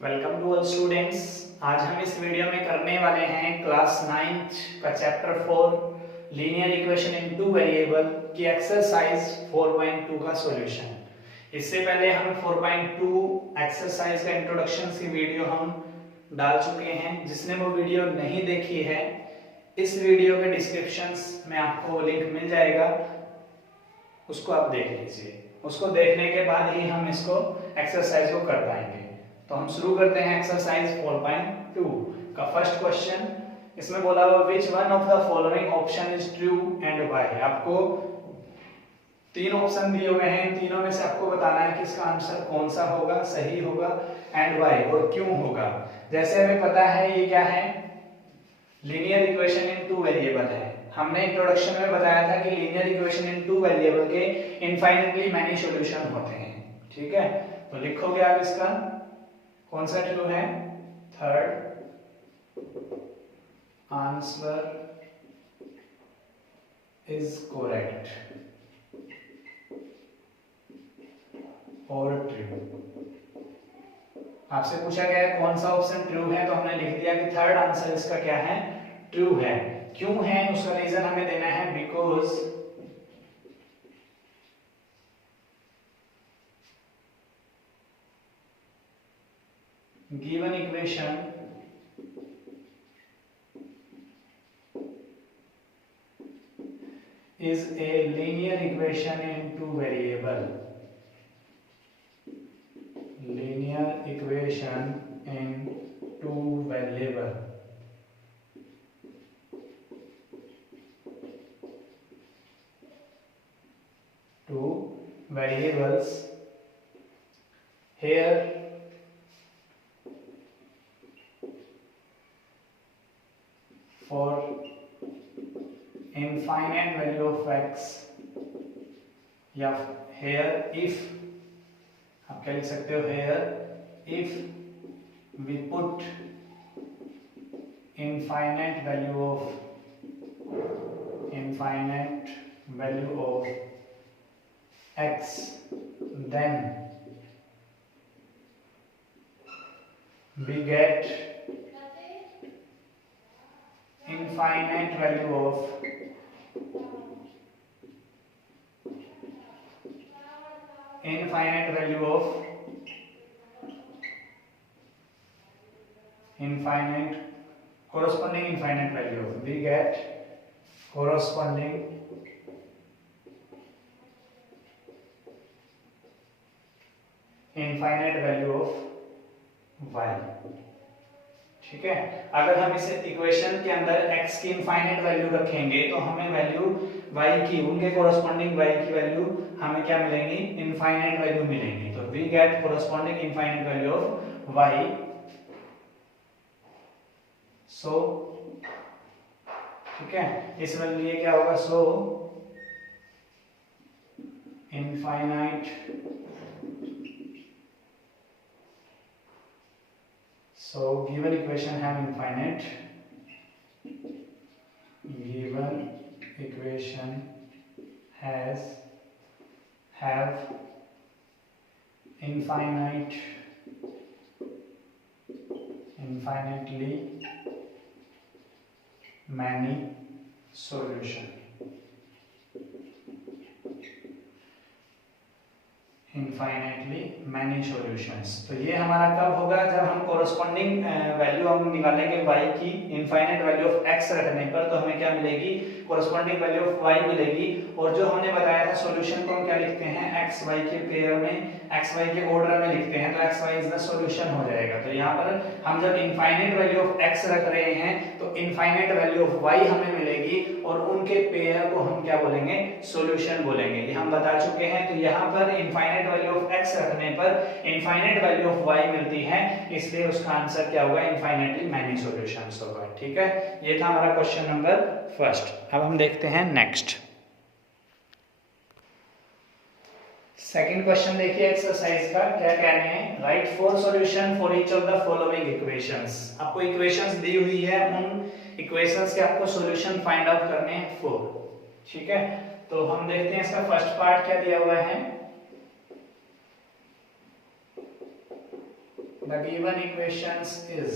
Welcome to all students. आज हम इस वीडियो में करने वाले हैं क्लास 9th का chapter 4 linear equation in two variable की एक्सरसाइज 4.2 का सॉल्यूशन। इससे पहले हम 4.2 एक्सरसाइज का इंट्रोडक्शन की वीडियो हम डाल चुके हैं। जिसने वो वीडियो नहीं देखी है, इस वीडियो के डिस्क्रिप्शंस में आपको लिंक मिल जाएगा, उसको आप देख लीजिए। उसको देखने के बाद ही हम इसको एक्सरसाइज को कर पाएंगे। तो हम शुरू करते हैं एक्सरसाइज 4.2 का फर्स्ट क्वेश्चन। इसमें बोला हुआ which one of the following option is true and why. आपको तीन ऑप्शन दिए हुए हैं, तीनों में से आपको बताना है कि इसका आंसर कौन सा होगा, सही होगा एंड व्हाई, और क्यों होगा। जैसे हमें पता है ये क्या है, linear equation in two variable है। हमने इंट्रोडक्शन में बताया था कि linear equation in two variable के इनफाइनाइटली मैनी सॉल्यूशन होते हैं। ठीक है, तो लिखोगे आप इसका कौन सा ट्रू है, थर्ड आंसर इज करेक्ट और ट्रू। आपसे पूछा गया है कौन सा ऑप्शन ट्रू है, तो हमने लिख दिया कि थर्ड आंसर इसका क्या है, ट्रू है। क्यों है उसका रीजन हमें देना है, because given equation is a linear equation in two variable. Linear equation in two variable. Two variables. Here for infinite value of x, या here if, आप क्या लिख सकते हो, here if we put infinite value of x, then we get infinite value of corresponding infinite value of, we get corresponding infinite value of y। ठीक है, अगर हम इसे इक्वेशन के अंदर x की इनफाइनाइट वैल्यू रखेंगे तो हमें वैल्यू y की, उनके कोरस्पोंडिंग y की वैल्यू हमें क्या मिलेंगी, इनफाइनाइट वैल्यू मिलेंगी। तो we get corresponding infinite value of y। So ठीक है, इस वैल्यू लिए क्या होगा, so infinite, so given equation have infinite, given equation have infinitely many solution। Infinitely many solutions. तो ये हमारा कब होगा, जब हम कोरस्पोंडिंग वैल्यू हम निकालेंगे y की इनफाइनाइट वैल्यू ऑफ x रखने पर, तो हमें क्या मिलेगी, कोरस्पोंडिंग वैल्यू ऑफ y मिलेगी। और जो हमने बताया था सॉल्यूशन को हम क्या लिखते हैं, x y के पेयर में, x y के ऑर्डर में लिखते हैं, तो x y is the solution हो जाएगा। तो यहाँ पर हम जब इनफाइनाइट वैल्यू ऑफ x रख रहे हैं तो इनफाइनाइट वैल्यू ऑफ y हमें मिलेगी, और उनके पेयर को हम क्या बोलेंगे, सॉल्यूशन बोलेंगे। ये हम बता चुके हैं। तो यहाँ पर इनफाइनाइट वैल्यू ऑफ x रखने पर इनफाइनाइट वैल्यू ऑफ y मिलती है, इसलिए उसका आंसर क्या होगा, इनफाइनाइटली मैनी सॉल्यूशंस होगा। ठीक है, ये था हमारा क्वेश्चन नंबर फर्स्ट। अब हम देखते हैं नेक्स्ट। सेकंड क्वेश्चन देखिए एक्सरसाइज का, क्या कह रहे हैं, right 4 solution for each of the following equations. आपको इक्वेशंस दी हुई है, उन इक्वेशंस के आपको सॉल्यूशन फाइंड आउट करने हैं 4। ठीक है, तो हम देखते हैं इसका फर्स्ट पार्ट क्या दिया हुआ है, द गिवन इक्वेशंस इज,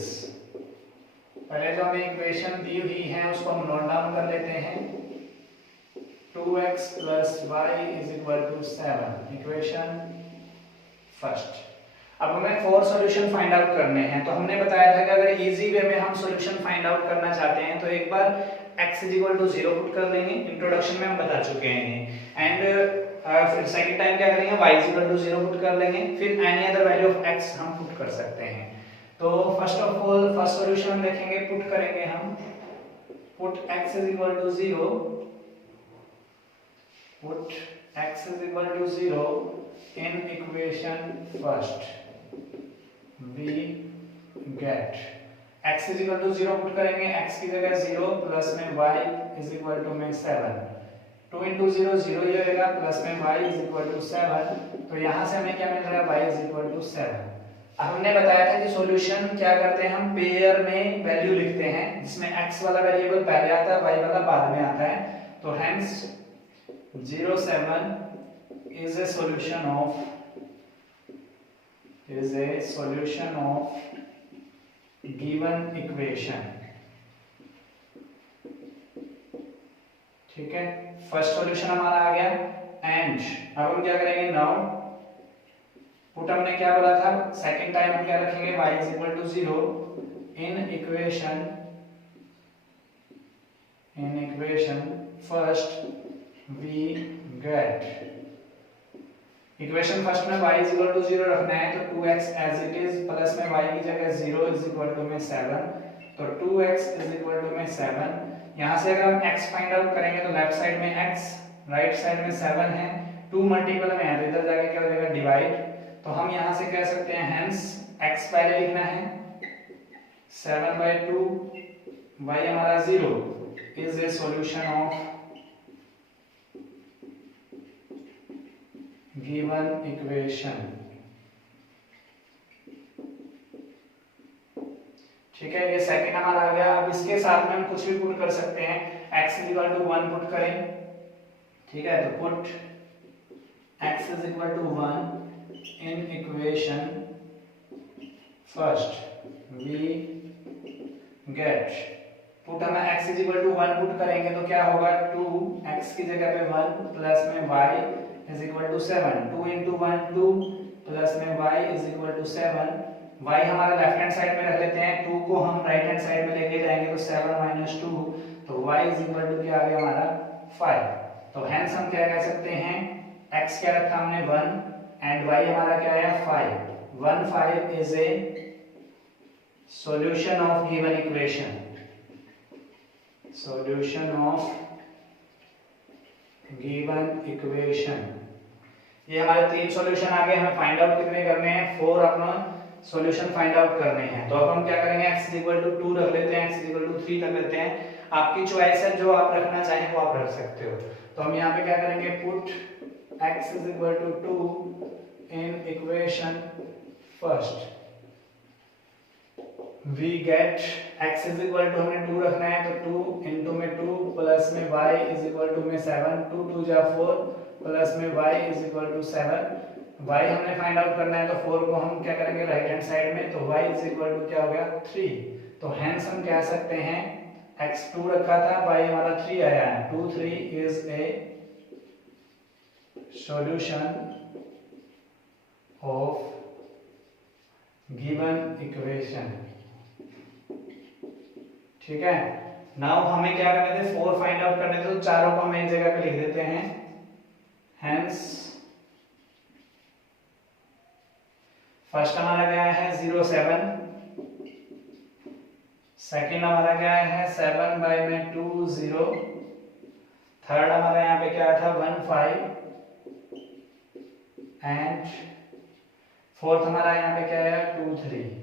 पहले जो हमें इक्वेशन दी हुई है उसको हम नोट डाउन कर लेते हैं। 2x plus y is equal to 7, equation first. अब हमें 4 सॉल्यूशन फाइंड आउट करने हैं। तो हमने बताया था कि अगर इजी वे में हम सॉल्यूशन फाइंड आउट करना चाहते हैं तो एक बार x is equal to 0 put कर देंगे, इंट्रोडक्शन में हम बता चुके हैं। एंड फिर सेकंड टाइम क्या करेंगे, y is equal to 0 put कर लेंगे, फिर any other value of x हम पुट कर सकते हैं। तो first of all first solution हम देखेंगे, पुट करेंगे हम, put x is equal to 0, put x is equal to 0 in equation first, we get x is equal to 0 put करेंगे, x की जगह 0 प्लस में y is equal to में 7, 2 into 0 0 ही रहेगा, प्लस में y is equal to 7, तो यहाँ से हमें क्या मिल रहा है, y is equal to 7। अब हमने बताया था कि सॉल्यूशन क्या करते हैं, हम पेयर में वैल्यू लिखते हैं जिसमें x वाला वेरिएबल पहले आता है, y वाला बाद में आता है। तो hence 0,7 is a solution of given equation। ठीक है, फर्स्ट सॉल्यूशन हमारा आ गया। एंड अब हम क्या करेंगे, नाउ पुट हमने क्या बोला था, सेकंड टाइम हम क्या रखेंगे, y is equal to 0 in equation first we get, equation first में y is equal to 0 रखना है, तो 2x as it is plus में y की जगह 0 is equal to में 7, तो 2x is equal to में 7। यहाँ से अगर हम x फाइंड आउट करेंगे तो लेफ्ट साइड में x, राइट साइड में 7 है, 2 मल्टीपल में है तो इधर जाके क्या हो जाएगा, डिवाइड। तो हम यहाँ से कह सकते हैं हेंस x पहले लिखना है, 7/2, y हमारा 0 is a solution of given equation। ठीक है, ये सेकंड हमारा आ गया। अब इसके साथ में हम कुछ भी पुट कर सकते हैं, x is equal to 1 put करें, ठीक है, तो put x is equal to 1 in equation first we get, put हमें x is equal to 1 put करेंगे तो क्या होगा, 2 x की जगह पे 1 प्लस में y is equal to 7, 2 into 1 2 plus में y is equal to 7, y हमारा लेफ्ट हैंड साइड में रख लेते हैं, 2 को हम राइट हैंड साइड में लेके जाएंगे तो 7 minus 2, तो y is equal to क्या आ गया हमारा 5। तो हेंस हम क्या कह सकते हैं, x क्या रखा हमने 1 एंड y हमारा क्या है 5, 1 5 is a solution of given equation, solution of given equation। ये हमारे 3 सॉल्यूशन आ गए, हमें फाइंड आउट कितने करने हैं, 4 अपना सॉल्यूशन फाइंड आउट करने हैं। तो अब हम क्या करेंगे, x is equal to 2 रख लेते हैं, x is equal to 3 रख लेते हैं, आपकी चॉइस है, जो आप रखना चाहें वो आप रख सकते हो। तो हम यहाँ पे क्या करेंगे, put x is equal to 2 in equation first we get, x is equal to हमें 2 रखना है, तो 2 into में 2 प्लस में y is equal to में 7, 2 2 जा 4 प्लस में y is equal to 7, y हमने फाइंड आउट करना है, तो 4 को हम क्या करेंगे राइट हैंड साइड में, तो y is equal to क्या हो गया 3। तो हेंस हम कह सकते हैं x 2 रखा था, y हमारा 3 आया है, 2 3 is a solution of given equation। ठीक है, नाउ हमें क्या करने थे, 4 फाइंड आउट करने थे, तो चारों को हम एक जगह पे लिख देते हैं। हेंस फर्स्ट हमारा क्या है 0,7, सेकंड हमारा क्या है 7/2 0, थर्ड हमारा यहाँ पे क्या था 1 5 एंड फोर्थ हमारा यहाँ पे क्या है 2 3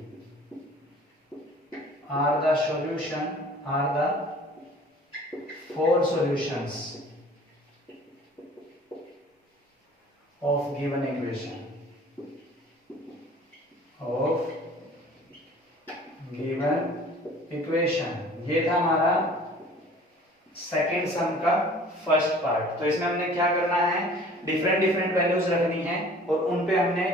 are the solution, are the 4 solutions of given equation, of given equation। ये था हमारा सेकेंड सम का फर्स्ट पार्ट। तो इसमें हमने क्या करना है, डिफरेंट डिफरेंट वैल्यूज रखनी है और उन पे हमने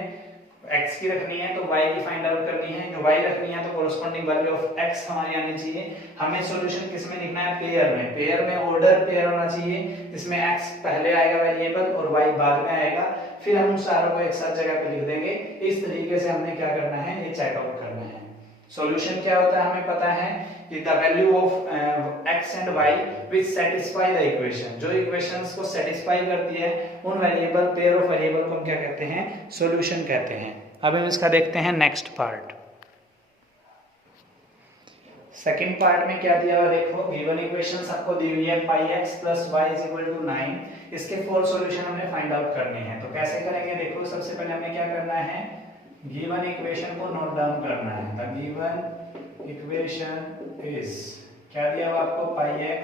x की रखनी है तो y की फाइंड आउट करनी है, जो y रखनी है तो कोरोस्पोंडिंग वैल्यू ऑफ x हमारी आनी चाहिए। हमें सॉल्यूशन किस में लिखना है, पेयर में ऑर्डर पेयर होना चाहिए, जिसमें x पहले आएगा वेरिएबल और y बाद में आएगा, फिर हम उन सारों को एक साथ जगह पे लिख देंगे। इस तरीके से हमने क्या करना है, ये चेकआउट करना है। सॉल्यूशन क्या होता है हमें पता है कि the value of x and y which satisfy the equation, जो इक्वेशंस को सेटिस्फाई करती है उन वेरिएबल पेयर ऑफ वेरिएबल को हम क्या कहते हैं, सॉल्यूशन कहते हैं। अब हम इसका देखते हैं नेक्स्ट पार्ट। सेकंड पार्ट में क्या दिया हुआ देखो, गिवन इक्वेशंस आपको दी हुई है πx + y = 9, इसके 4 सॉल्यूशन हमने फाइंड आउट करने हैं। तो कैसे करेंगे देखो, सबसे पहले हमें क्या करना है, गिवन इक्वेशन को नोट डाउन करना है। द गिवन इक्वेशन इज, क्या दिया हुआ आपको, πx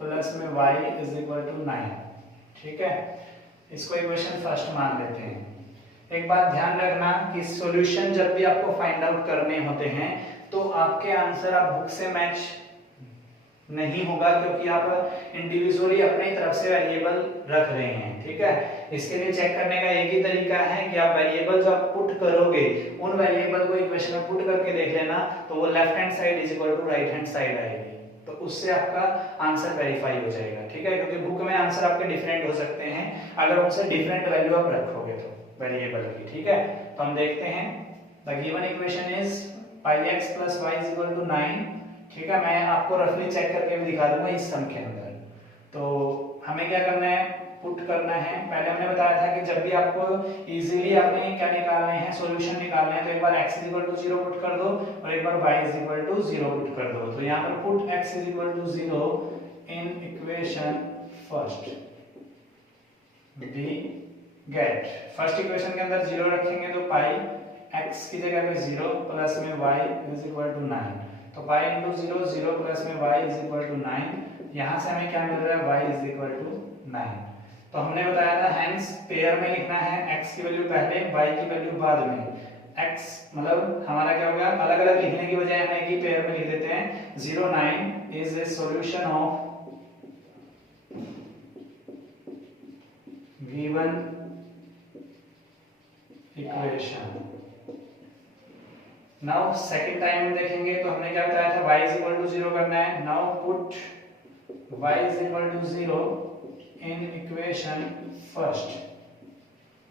+ में y = 9, ठीक है। इसको इक्वेशन फर्स्ट मान लेते हैं। एक बात ध्यान रखना कि सॉल्यूशन जब भी आपको फाइंड आउट करने होते हैं तो आपके आंसर आप बुक से मैच नहीं होगा, क्योंकि आप इंडिविजुअली अपनी तरफ से वेरिएबल रख रहे हैं, ठीक है। इसके लिए चेक करने का एक ही तरीका है कि आप वेरिएबल जो आप पुट करोगे उन वेरिएबल को इक्वेशन में पुट करके देख लेना, तो वो left hand side = right hand side आएगी, तो उससे आपका आंसर वेरीफाई हो जाएगा, ठीक है। क्योंकि बुक में आंसर आपके डिफरेंट हो सकते हैं अगर उनसे डिफरेंट वैल्यू आप रखोगे तो वेरिएबल की, ठीक है। तो हम देखते हैं, the given equation is πx + y = 9, ठीक है। मैं आपको रफली चेक करके भी दिखा दूंगा इस सम के अंदर। तो हमें क्या करना है, पुट करना है। पहले हमने बताया था कि जब भी आपको इजीली आपने क्या निकालने हैं, सॉल्यूशन निकालने हैं, तो एक बार x = 0 पुट कर दो और एक बार y = 0 पुट कर दो। तो यहाँ पर put x = 0 in equation first, we get, first equation के अंदर 0 रखेंगे तो पाई x की जगह पे 0 प्लस में y = 9, तो पाई × 0 0 प्लस में y = 9। यहाँ से हमें क्या मिल रहा है, y = 9। तो हमने बताया था हैंस पेयर में लिखना है, x की वैल्यू पहले y की वैल्यू बाद में। x मतलब हमारा क्या हो गया, अलग अलग लिखने की बजाय हम एक ही पेयर में लिख देते हैं। 0 9 is a solution of given equation. Now second time में देखेंगे तो हमने क्या बताया था, y = 0 करना है। Now put y = 0 in equation first,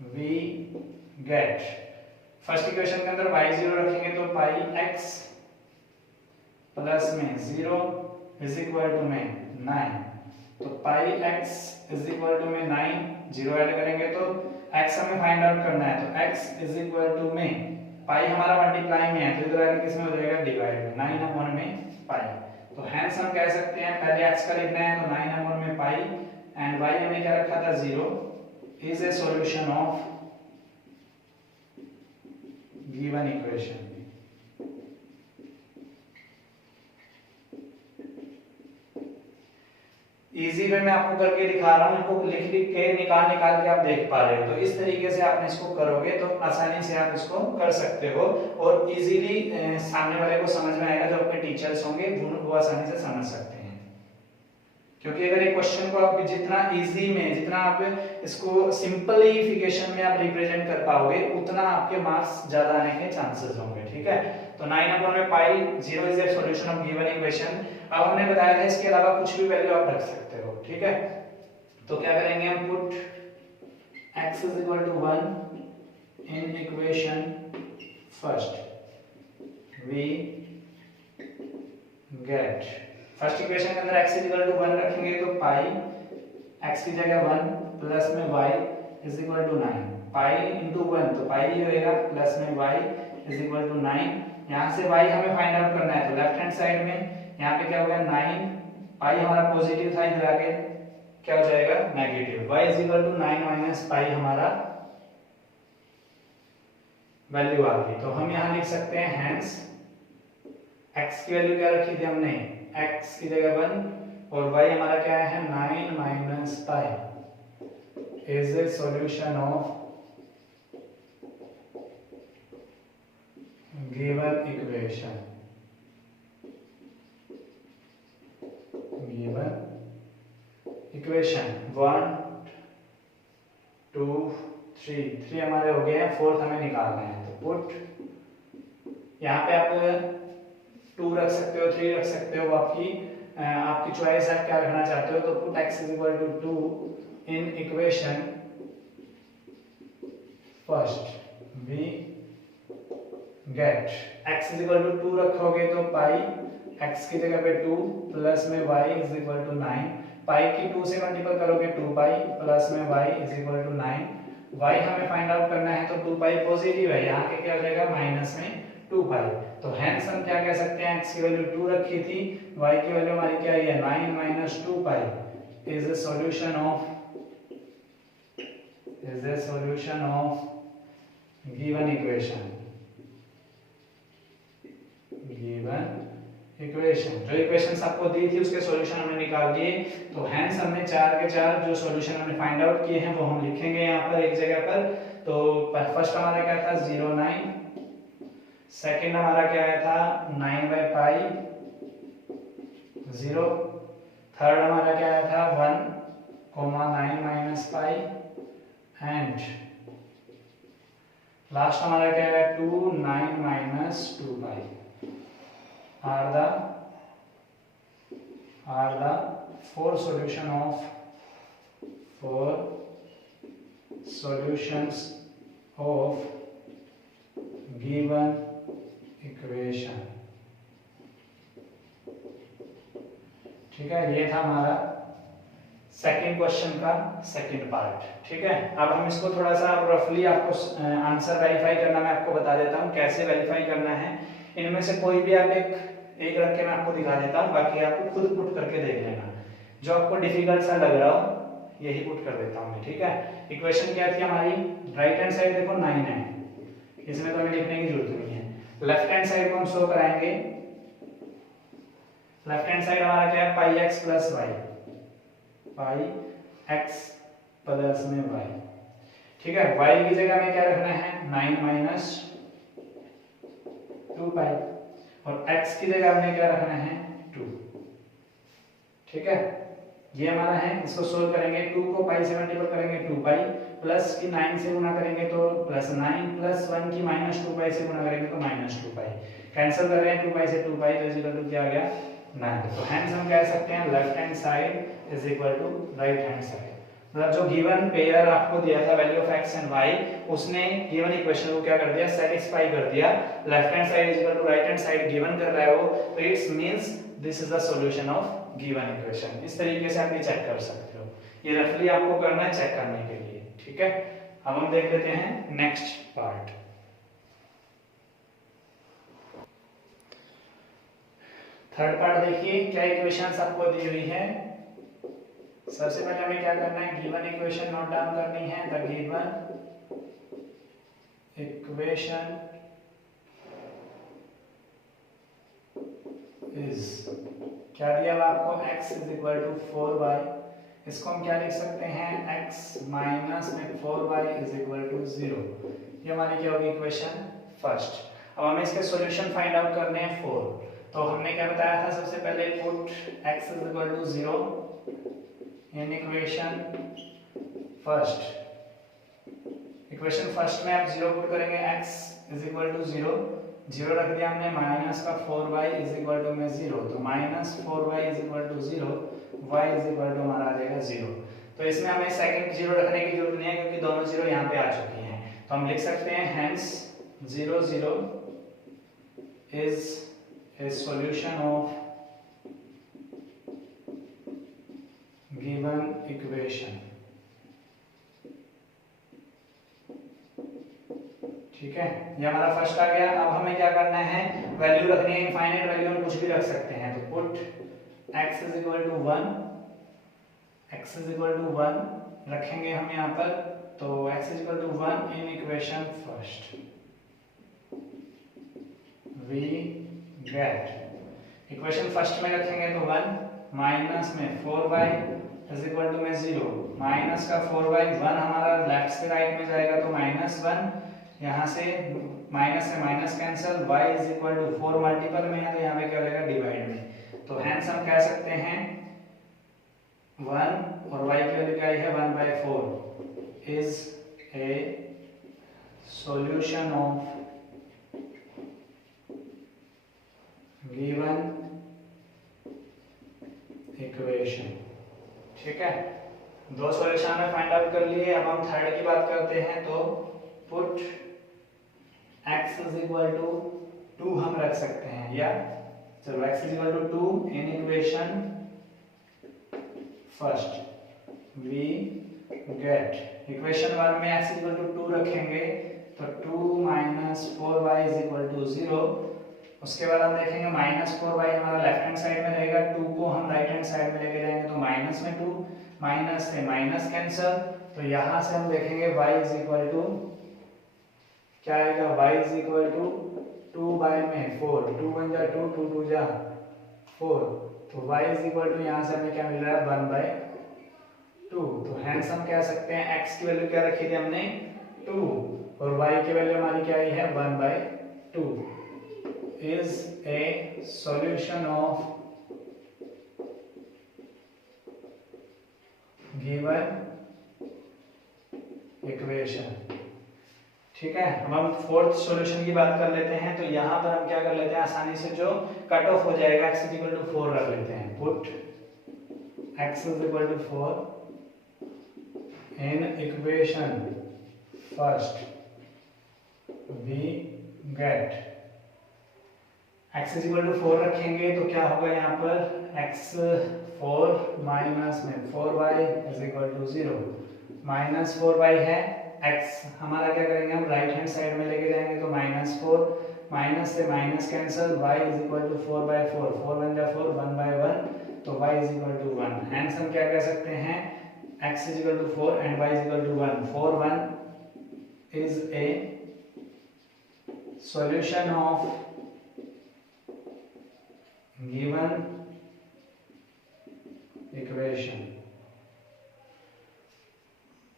we get, first equation के अंदर y 0 रखेंगे तो पाई x प्लस में 0 = में 9, तो पाई x = में 9, 0 ऐड करेंगे तो x हमें फाइंड आउट करना है, तो x = में पाई हमारा मल्टीप्लाई में है तो इधर आके किस में हो जाएगा, डिवाइड में, 9/1 में पाई। तो हेंस हम कह सकते हैं पहले x का लिखना है तो 9/1 में पाई एंड y हमने क्या रखा था, 0 is a solution of given equation. Easy way में आपको करके दिखा रहा हूं, इनको लिख लिख के निकाल के आप देख पा रहे हो। तो इस तरीके से आप इसको करोगे तो आसानी से आप इसको कर सकते हो और इजीली सामने वाले को समझ में आएगा, जो आपके टीचर्स होंगे वो आसानी से समझ सकते हैं। क्योंकि अगर एक क्वेश्चन को आप जितना इजी में, जितना आप इसको सिंपलीफिकेशन में आप रिप्रेजेंट कर पाओगे, उतना आपके मार्क्स ज्यादा आने के चांसेस होंगे, ठीक है। तो 9/1 में पाई 0 is a solution of given equation. अब हमने बताया था इसके अलावा कुछ भी वैल्यू आप रख सकते हो, ठीक है। तो क्या करेंगे हम, put x = 1 in equation first, we get, first equation के अंदर x = 1 रखेंगे तो पाई x की जगह 1 प्लस में y = 9, पाई × 1 तो पाई ही होएगा प्लस में y = 9। यहाँ से y हमें फाइंड आउट करना है तो लेफ्ट हैंड साइड में यहाँ पे क्या होगा, 9, पाई हमारा पॉजिटिव था, इधर आके क्या हो जाएगा, नेगेटिव। y = 9 - पाई हमारा वैल्यू आ गई। तो हम यहाँ लिख सकते हैं हेंस x की वैल्यू क्या रखी थी हमने, x की जगह 1 और y हमारा क्या है, 9 - pi is a solution of given equation. Given equation 1 2 3 हमारे हो गए हैं, फोर्थ हमें निकालना है। तो पुट, यहाँ पे आप 2 रख सकते हो, 3 रख सकते हो, आपकी चॉइस है, आप क्या रखना चाहते हो। तो put x equal to 2 in equation first, we get x equal to 2 रखोगे तो पाई x की जगह पे 2 प्लस में y is equal to 9, pi की 2 से मल्टीपल करोगे 2 पाई प्लस में y is equal to 9, y हमें फाइंड आउट करना है तो 2 पाई पॉजिटिव है, यहाँ के क्या हो जाएगा माइनस में 2 पाई। तो हेंस हम क्या कह सकते हैं, x की वैल्यू 2 रखी थी, y की वैल्यू हमारी क्या है 9 minus 2 pi is the solution of given equation. जो इक्वेशंस आपको दी थी उसके सॉल्यूशन हमने निकाल दिए। तो हेंस हमने 4 के 4 जो सॉल्यूशन हमने फाइंड आउट किए हैं वो हम लिखेंगे यहाँ पर एक जगह पर। तो फर्स्ट हमारा क्या था 0,9, सेकंड हमारा क्या आया था 9/पाई 0, थर्ड हमारा क्या आया था 1,9 माइनस पाई, एंड लास्ट हमारा क्या है 2 9 minus 2 pi are the four solutions of given equation। ठीक है, ये था हमारा सेकंड क्वेश्चन का सेकंड पार्ट। ठीक है, अब हम इसको थोड़ा सा रफली आपको आंसर वेरीफाई करना मैं आपको बता देता हूँ कैसे वेरीफाई करना है। इनमें से कोई भी आप एक रख के मैं आपको दिखा देता हूँ, बाकी आपको खुद पुट करके देख लेना, जो आपको डिफिकल्ट सा लग रहा हो यही पुट कर देता हूँ मैं। ठीक है, इक्वेशन क्या थी हमारी, राइट हैंड साइड देखो 9 है, इसमें तो हमें लिखने की जरूरत नहीं है। लेफ्ट हैंड साइड को हम शो कराएंगे, लेफ्ट हैंड साइड हमारा क्या है पाई एक्स प्लस वाई, पाई एक्स प्लस में वाई। ठीक है, y की जगह में क्या रखना है 9 माइनस 2 पाई, और x की जगह हमने क्या रखना है 2। ठीक है, ये हमारा है, इसको सोल्व करेंगे, 2 को पाई से मल्टीपल करेंगे 2 पाई, प्लस की 9 से गुणा करेंगे तो प्लस 9, प्लस 1 की माइनस 2 पाई से गुणा करेंगे तो माइनस 2 पाई, कैंसिल कर रहे हैं 2 पाई से 2 पाई, तो इज इक्वल टू क्या आ गया 9। तो हेंस हम कह सकते हैं left hand side is equal to right hand side. मतलब जो गिवन पेयर आपको दिया था value of x and y, उसने गिवन इक्वेशन को क्या कर दिया सेटिस्फाई कर दिया। Left hand side is equal to right hand side given कर रहा है वो, तो it's means this is the solution of given equation. इस तरीके से आप ये चेक कर सकते हो, ये रफली आपको करना है चेक करने के लिए। ठीक है, अब हम देख लेते हैं नेक्स्ट पार्ट। थर्ड पार्ट देखिए, क्या इक्वेशंस आपको दी हुई है। सबसे पहले हमें क्या करना है, गिवन इक्वेशन नोट डाउन करनी है। द गिवन इक्वेशन इज, क्या दिया हुआ आपको x is equal to 4y, इसको हम क्या लिख सकते हैं x माइनस में 4y इज इक्वल टू 0। ये हमारी क्या होगी इक्वेशन फर्स्ट। अब हमें इसके सॉल्यूशन फाइंड आउट करने हैं 4। तो हमने क्या बताया था, सबसे पहले put x is equal to 0 in equation first. Equation first में आप 0 पुट करेंगे, x इज इक्वल टू 0 रख दिया हमने, माइनस का 4y इज इक्वल टू में 0, तो minus 4y is equal to 0, y is equal to हमारा आ जाएगा 0। तो इसमें हमें सेकंड 0 रखने की जरूरत नहीं है क्योंकि दोनों 0 यहाँ पे आ चुकी हैं। तो हम लिख सकते हैं hence 0 0 is a solution of given equation। ठीक है, ये हमारा फर्स्ट आ गया। अब हमें क्या करना है, वैल्यू रखनी है, इनफाइनाइट वैल्यू हम कुछ भी रख सकते हैं। तो put x is equal to 1, x is equal to 1 रखेंगे हम यहाँ पर, तो x is equal to 1 in equation first, we get, equation first में रखेंगे तो 1 माइनस में 4y इज इक्वल टू में 0, माइनस का 4y 1 हमारा लेफ्ट से राइट में जाएगा तो -1, यहाँ से minus cancel, y is equal to 4 multiple में है तो यहाँ पे क्या हो जाएगा डिवाइड में। तो हेंस हम कह सकते हैं 1 और y की वैल्यू क्या है 1/4 is a solution of given equation. ठीक है, दो सॉल्यूशन हमने फाइंड आउट कर लिए। अब हम थर्ड की बात करते हैं, तो put x is equal to 2 हम रख सकते हैं, या चलो x is equal to 2 in equation first we get equation 1 में x इज इक्वल टू 2 रखेंगे तो 2 minus 4y is equal to 0। उसके बाद हम देखेंगे -4y हमारा लेफ्ट हैंड साइड में रहेगा, 2 को हम राइट हैंड साइड में लेके जाएंगे तो माइनस में 2, माइनस से माइनस कैंसिल, तो यहाँ से हम देखेंगे y इज इक्वल टू क्या आएगा, y is equal to 2 by में 4, 2 1 जा 2, 2 2 जा 4, तो y इज इक्वल टू यहाँ से हमें क्या मिल रहा है 1/2। तो हेंस हम कह सकते हैं x की वैल्यू क्या रखी थी हमने 2 और y की वैल्यू हमारी क्या आई है 1/2 is a solution of given equation। ठीक है, अब हम फोर्थ सॉल्यूशन की बात कर लेते हैं। तो यहां पर हम क्या कर लेते हैं, आसानी से जो कट ऑफ हो जाएगा x इज इक्वल टू 4 रख लेते हैं। Put x is equal to 4 in equation first we get x is equal to 4 रखेंगे तो क्या होगा यहाँ पर x 4 माइनस में 4y is equal to 0, minus 4y है, x हमारा क्या करेंगे हम राइट हैंड साइड में लेके जाएंगे तो -4, माइनस से minus cancel, y is equal to 4/4, 4 1 जा 4, 1/1, तो y is equal to 1। Hence हम क्या कह सकते हैं x is equal to 4 and y is equal to 1, 4 1 is a solution of given equation.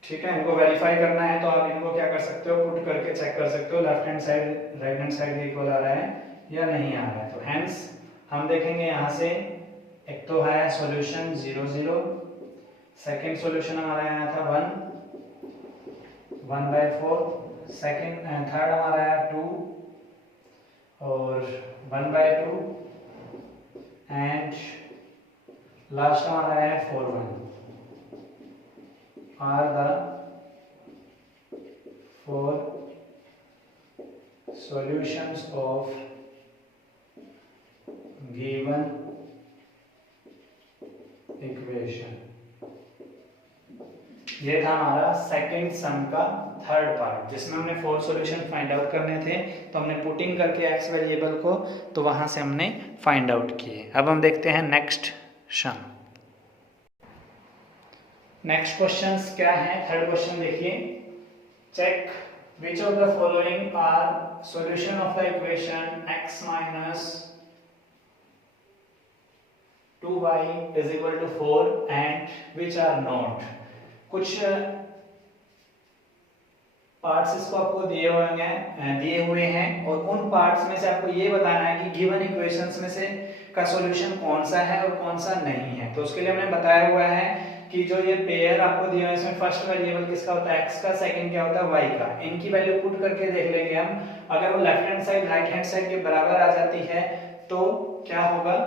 ठीक है, इनको वेरीफाई करना है तो आप इनको क्या कर सकते हो, पुट करके चेक कर सकते हो left hand side right hand side equal आ रहा है या नहीं आ रहा है। तो हेंस हम देखेंगे यहाँ से एक तो है सॉल्यूशन 0 0, सेकंड सॉल्यूशन हमारा आया था 1/4, सेकंड थर्ड हमारा आया 2 और 1/2 एंड लास्ट हमारा है 4 1 are the 4 solutions of given equation. ये था हमारा सेकंड सम का थर्ड पार्ट जिसमें हमने 4 सॉल्यूशन फाइंड आउट करने थे। तो हमने पुटिंग करके x वेरिएबल को तो वहां से हमने फाइंड आउट किए। अब हम देखते हैं नेक्स्ट सम। नेक्स्ट क्वेश्चंस क्या है, थर्ड क्वेश्चन देखिए, check which of the following are solution of the equation x minus 2y is equal to 4 and which are not. कुछ पार्ट्स इसको आपको दिए हुए हैं और उन पार्ट्स में से आपको ये बताना है कि गिवन इक्वेशंस में से का सॉल्यूशन कौन सा है और कौन सा नहीं है। तो उसके लिए हमने बताया हुआ है कि जो ये पेयर आपको दिया है इसमें फर्स्ट वेरिएबल किसका होता है x का, सेकंड क्या होता है y का। इनकी वैल्यू पुट करके देख लेंगे हम, अगर वो left hand side right hand side के बराबर आ जाती है तो क्या होगा,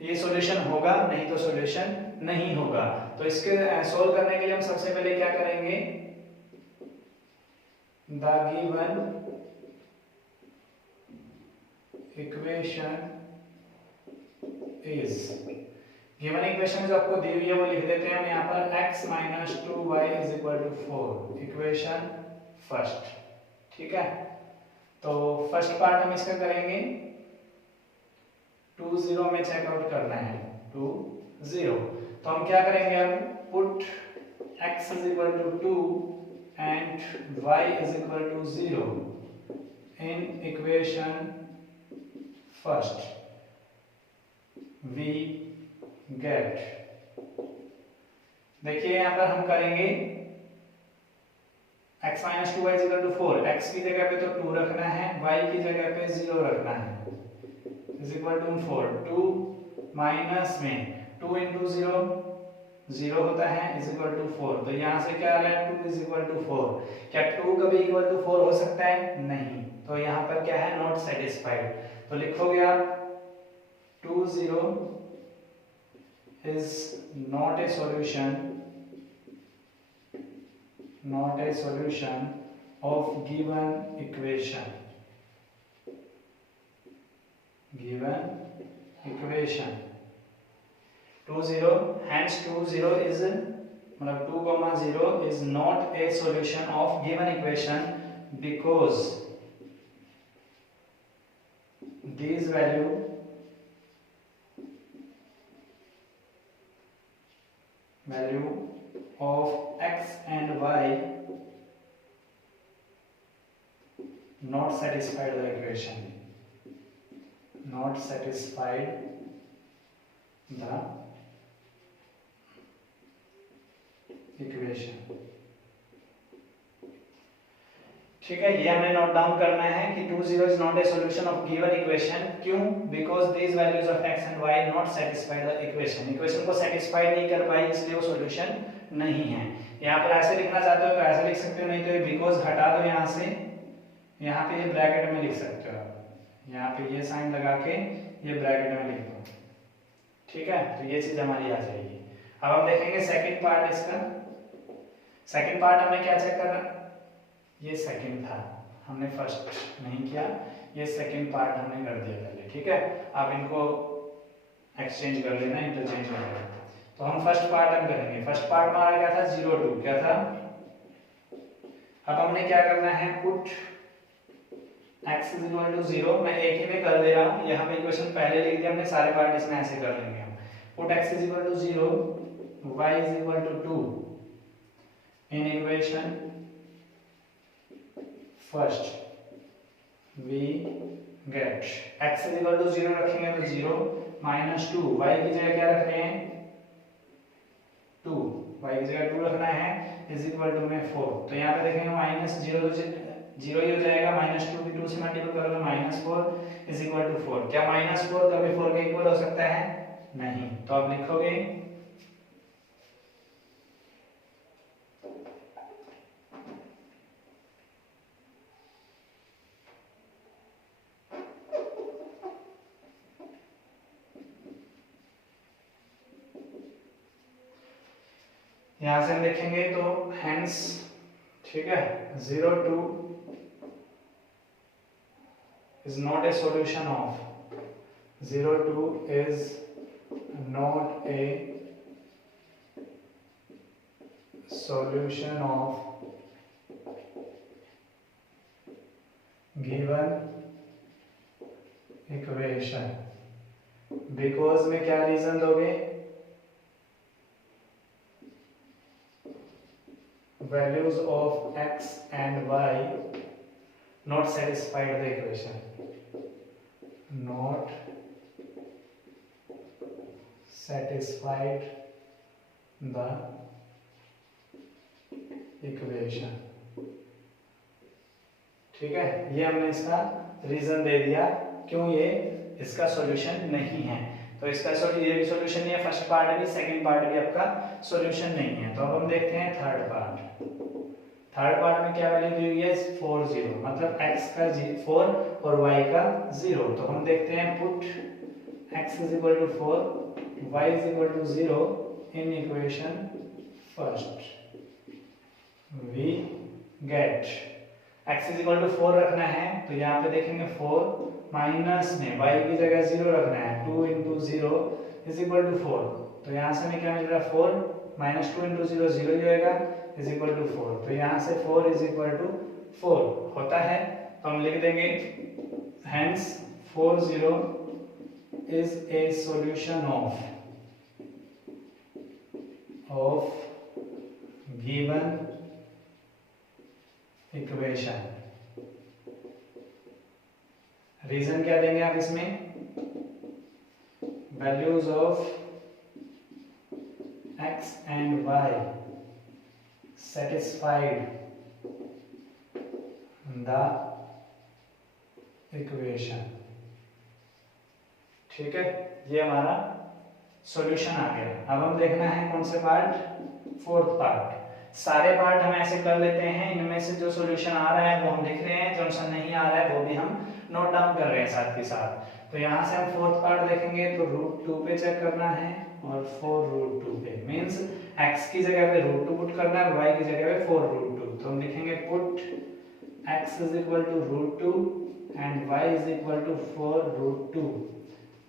ये सॉल्यूशन होगा, नहीं तो सॉल्यूशन नहीं होगा। तो इसके सोल्व करने के लिए हम सबसे पहले क्या करेंगे, the given equation is, given equation जो आपको दी हुई है वो लिख देते हैं हम यहाँ पर x minus 2y is equal to 4, equation first. ठीक है, तो फर्स्ट पार्ट हम इसका करेंगे 2 0 में चेकआउट करना है, 2 0। तो हम क्या करेंगे अब, put x is equal to 2 and y is equal to 0 in equation first we get. देखिए यहां पर हम करेंगे x minus 2y is equal to 4, x की जगह पे तो 2 रखना है, y की जगह पे 0 रखना है, इज इक्वल टू 4, 2 माइनस में 2 इंटू 0 0 होता है इज इक्वल टू 4। तो यहाँ से क्या आ रहा है 2 इज इक्वल टू 4। क्या 2 कभी इक्वल टू 4 हो सकता है? नहीं। तो यहाँ पर क्या है नॉट सेटिस्फाइड। तो लिखोगे आप 2 0 is not a solution of given equation equation 2 0 hence 2 0 is मतलब 2 0 is not a solution of given equation because these value of x and y not satisfied the equation, not satisfied the equation। ठीक है, ये हमने note down करना है कि 2 0 is not a solution of given equation। क्यों? Because these values of x and y not satisfy the equation। Equation को satisfy नहीं कर पाई इसलिए वो सॉल्यूशन नहीं है। यहाँ पर ऐसे लिखना चाहते हो तो ऐसे लिख सकते हो, नहीं तो ये बिकॉज हटा दो यहाँ से, यहाँ पे ये ब्रैकेट में लिख सकते हो। यहाँ पे ये साइन लगा के ये ब्रैकेट में लिख दो। ठीक है, तो ये चीज हमारी आ जाएगी। अब हम देखेंगे सेकंड पार्ट इसका। सेकंड पार्ट हमें क्या चेक करना, ये सेकंड था, हमने फर्स्ट नहीं किया, ये सेकंड पार्ट हमने कर दिया पहले। ठीक है, आप इनको एक्सचेंज कर लेना, इंटरचेंज कर लेना। तो हम फर्स्ट पार्ट हम करेंगे। फर्स्ट पार्ट हमारा क्या था 0 2 क्या था। अब हमने क्या करना है put x is equal to 0। मैं एक ही में कर दे रहा हूं, यहाँ पे इक्वेशन पहले लिख दिया हमने, सारे पार्ट इसमें ऐसे कर लेंगे हम। Put x is equal to 0 y is equal to 2 in equation first we get x is equal to 0 रखेंगे तो 0 माइनस 2, y की जगह क्या रख रहे हैं 2, y की जगह 2 रखना है इज इक्वल टू में 4। तो यहाँ पे देखेंगे माइनस 0 0 ही हो जाएगा, माइनस 2 भी 2 से मल्टीपल करोगे माइनस 4 इज इक्वल टू 4। क्या माइनस 4 कभी 4 के इक्वल हो सकता है? नहीं। तो आप लिखोगे यहां से हम देखेंगे तो हेंस, ठीक है, 0 2 is not a solution of 0 2 is not a solution of given equation। Because में क्या रीजन दोगे, values of x and y not satisfied the equation, not satisfied the equation। ठीक है, ये हमने इसका रीजन दे दिया क्यों ये इसका सॉल्यूशन नहीं है। तो इसका ये भी सॉल्यूशन नहीं है, फर्स्ट पार्ट भी सेकंड पार्ट भी आपका सॉल्यूशन नहीं है। तो अब हम देखते हैं थर्ड पार्ट। थर्ड पार्ट में क्या वैल्यू दी हुई है 4 0, मतलब x का 4 और y का 0। तो हम देखते हैं put x is equal to 4 y is equal to 0 in equation first we get x is equal to 4 रखना है। तो यहाँ पे देखेंगे 4 माइनस में y की जगह 0 रखना है, 2 इंटू 0 इज इक्वल टू 4। तो यहाँ से हमें क्या मिल रहा है 4 माइनस 2 इंटू 0 0 ही होएगा इज इक्वल टू 4। तो यहाँ से 4 इज इक्वल टू 4 होता है। तो हम लिख देंगे hence 4 0 is a solution of given equation. Reason क्या देंगे आप इसमें, values of x and y satisfied the equation। ठीक है, ये हमारा सॉल्यूशन आ गया। अब हम देखना है कौन से पार्ट, फोर्थ पार्ट। सारे पार्ट हम ऐसे कर लेते हैं, इनमें से जो सॉल्यूशन आ रहा है वो हम लिख रहे हैं, जो आंसर नहीं आ रहा है वो भी हम नोट डाउन कर रहे हैं साथ के साथ। तो यहाँ से हम फोर्थ पार्ट देखेंगे तो √2 पे चेक करना है और 4√2 पे, मींस x की जगह पे √2 पुट करना है, y की जगह पे 4√2। तो हम लिखेंगे put x is equal to √2 and y is equal to 4√2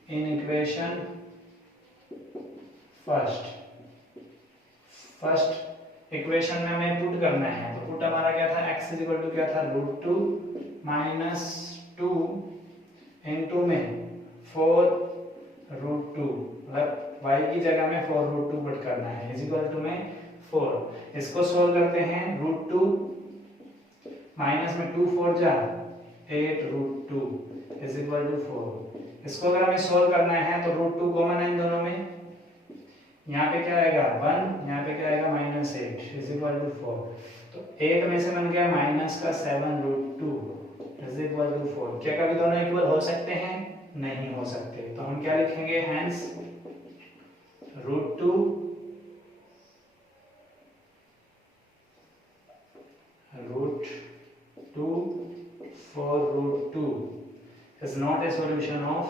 in equation first equation में हमें पुट करना है। तो पुट हमारा क्या था, x इज इक्वल टू क्या था, √2 माइनस 2 इनटू में 4√2, मतलब y की जगह में 4√2 पुट करना है, इज इक्वल टू में 4। इसको सोल्व करते हैं, √2 माइनस में 2 4 जा 8√2 इज इक्वल टू 4। इसको अगर हमें सोल्व करना है तो √2 कॉमन है इन दोनों में, यहाँ पे क्या आएगा 1, यहाँ पे क्या आएगा -8 इज इक्वल टू 4। तो 8 में से बन गया माइनस का 7√2 इज इक्वल टू 4। क्या कभी दोनों इक्वल हो सकते हैं? नहीं हो सकते। तो हम क्या लिखेंगे, hence √2 4√2 is not a solution of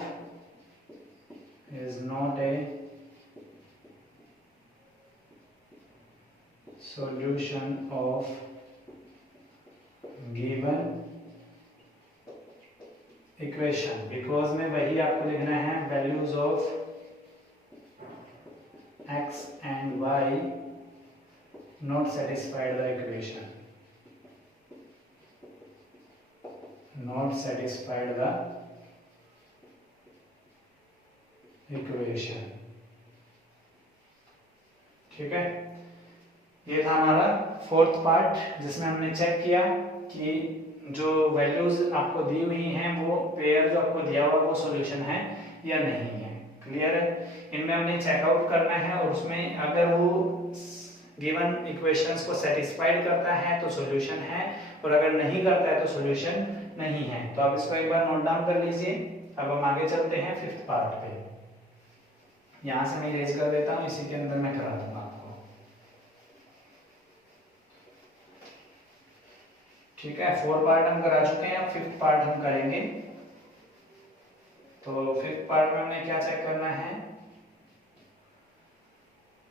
given equation, because में वही आपको लिखना है, values of x and y not satisfied the equation, not satisfied the equation. ठीक है, ये था हमारा फोर्थ पार्ट जिसमें हमने चेक किया कि जो वैल्यूज आपको दी हुई हैं वो पेयर जो आपको दिया हुआ वो सॉल्यूशन है या नहीं है। क्लियर है? इनमें हमने चेकआउट करना है और उसमें अगर वो गिवन इक्वेशंस को सेटिस्फाइड करता है तो सॉल्यूशन है, और अगर नहीं करता है तो सॉल्यूशन नहीं है। तो आप इसको एक बार नोट डाउन कर लीजिए। अब हम आगे चलते हैं फिफ्थ पार्ट पे। यहाँ से मैं इरेज कर देता हूँ, इसी के अंदर मैं करा दूंगा आपको। ठीक है, 4 पार्ट हम करा चुके हैं, अब 5th पार्ट हम करेंगे। तो 5th पार्ट में हमने क्या चेक करना है,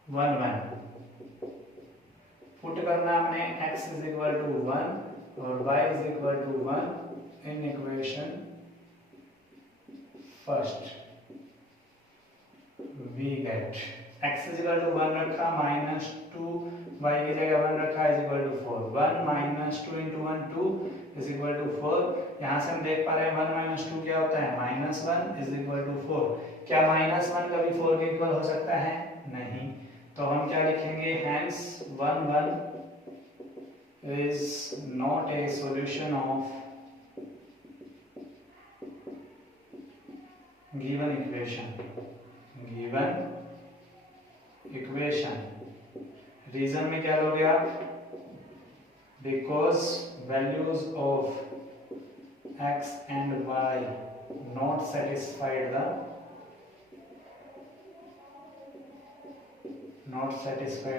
1 1 पुट करना हमने x इज इक्वल टू 1 और y is equal to 1 in equation first. We get x is equal to 1 रखा, -2 y की जगह 1 रखा is equal to 4। 1 minus 2 into 1 2 is equal to 4। यहाँ से हम देख पा रहे हैं 1 माइनस 2 क्या होता है, -1 इज इक्वल टू 4। क्या -1 कभी 4 के इक्वल हो सकता है? नहीं। तो हम क्या लिखेंगे, hence 1 1 is not a solution of given equation. Reason में क्या लोगे आप, because values of x and y not satisfied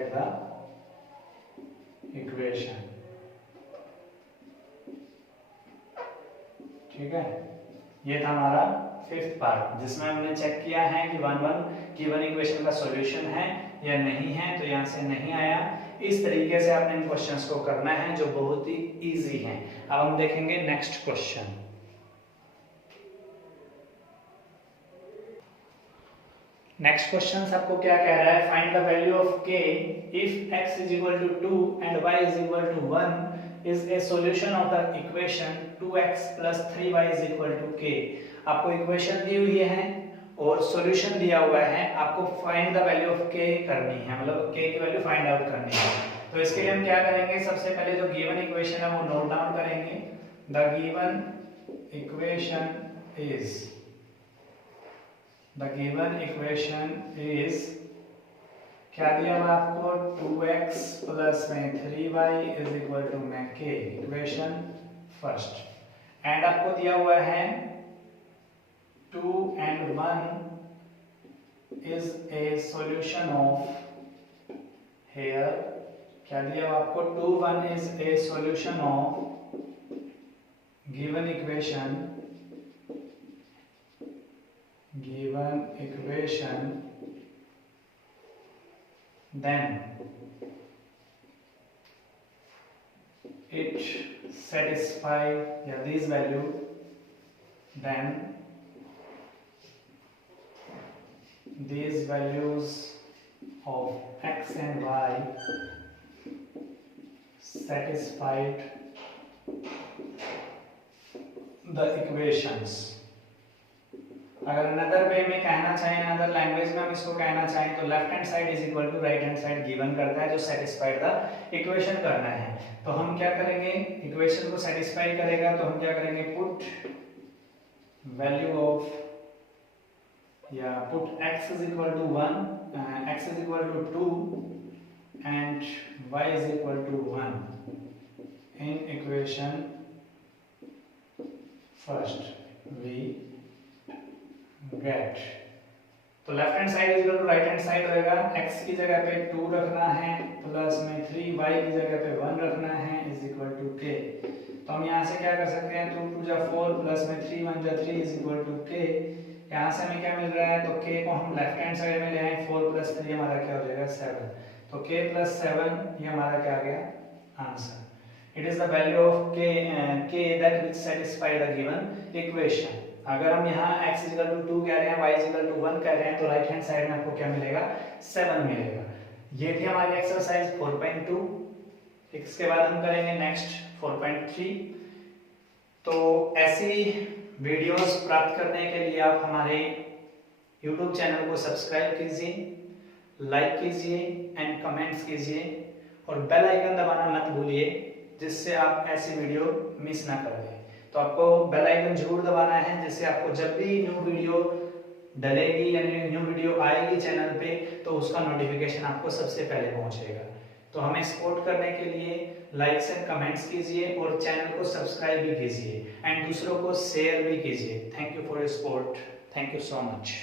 the equation. ठीक है, ये था हमारा 5th पार्ट जिसमें हमने चेक किया है कि 1 1 गिवन इक्वेशन का सॉल्यूशन है या नहीं है। तो यहाँ से नहीं आया। इस तरीके से आपने इन क्वेश्चंस को करना है जो बहुत ही इजी हैं। अब हम देखेंगे नेक्स्ट क्वेश्चन। नेक्स्ट क्वेश्चन आपको क्या कह रहा है, find the value of k if x is equal to 2 and y is equal to 1 is a solution of the equation 2x plus 3y is equal to k। आपको equation दी हुई है और सॉल्यूशन दिया हुआ है, आपको find the value of k करनी है, मतलब k की वैल्यू फाइंड आउट करनी है। तो इसके लिए हम क्या करेंगे, सबसे पहले जो गिवन इक्वेशन है वो नोट डाउन करेंगे। द गिवन इक्वेशन इज क्या दिया हुआ आपको, 2x प्लस में 3y इज इक्वल टू में k, इक्वेशन फर्स्ट। एंड आपको दिया हुआ है 2 and 1 is a solution of here क्या दिया आपको 2 1 is a solution of given equation then it satisfy this value then these values of x and y satisfied the equations। अगर another way में कहना चाहें, अनदर लैंग्वेज में हम इसको कहना चाहें तो left hand side is equal to right hand side given करता है जो सेटिस्फाइड द इक्वेशन करना है। तो हम क्या करेंगे, इक्वेशन को सेटिस्फाई करेगा तो हम क्या करेंगे, पुट वैल्यू ऑफ या put x is equal to 1, x is equal to 2 and y is equal to 1 in equation first we get। तो left hand side is equal to right hand side होएगा, x की जगह पे 2 रखना है plus में 3 y की जगह पे 1 रखना है इज इक्वल टू k। तो हम यहाँ से क्या कर सकते हैं, 2 2 जा 4 प्लस में 3 1 जा 3 इज इक्वल टू k। यहाँ से हमें क्या मिल रहा है, तो k को हम लेफ्ट हैंड साइड में ले आए, 4 प्लस 3 हमारा क्या हो जाएगा 7, तो k प्लस 7 ये हमारा क्या आ गया answer. It is the value of k that which satisfy the given equation. अगर हम यहाँ x इक्वल टू 2 कह रहे हैं, y इक्वल टू 1 कह रहे हैं तो राइट हैंड साइड में आपको क्या मिलेगा 7 मिलेगा। ये थी हमारी एक्सरसाइज 4.2। इसके बाद हम करेंगे नेक्स्ट 4.3। तो ऐसी वीडियोस प्राप्त करने के लिए आप हमारे YouTube चैनल को सब्सक्राइब कीजिए, लाइक कीजिए एंड कमेंट्स कीजिए और बेल आइकन दबाना मत भूलिए जिससे आप ऐसी वीडियो मिस ना कर दें। तो आपको बेल आइकन जरूर दबाना है जिससे आपको जब भी न्यू वीडियो डलेगी यानी न्यू वीडियो आएगी चैनल पे तो उसका नोटिफिकेशन आपको सबसे पहले पहुंचेगा। तो हमें सपोर्ट करने के लिए लाइक्स एंड कमेंट्स कीजिए और चैनल को सब्सक्राइब भी कीजिए एंड दूसरों को शेयर भी कीजिए। Thank you for your support, thank you so much.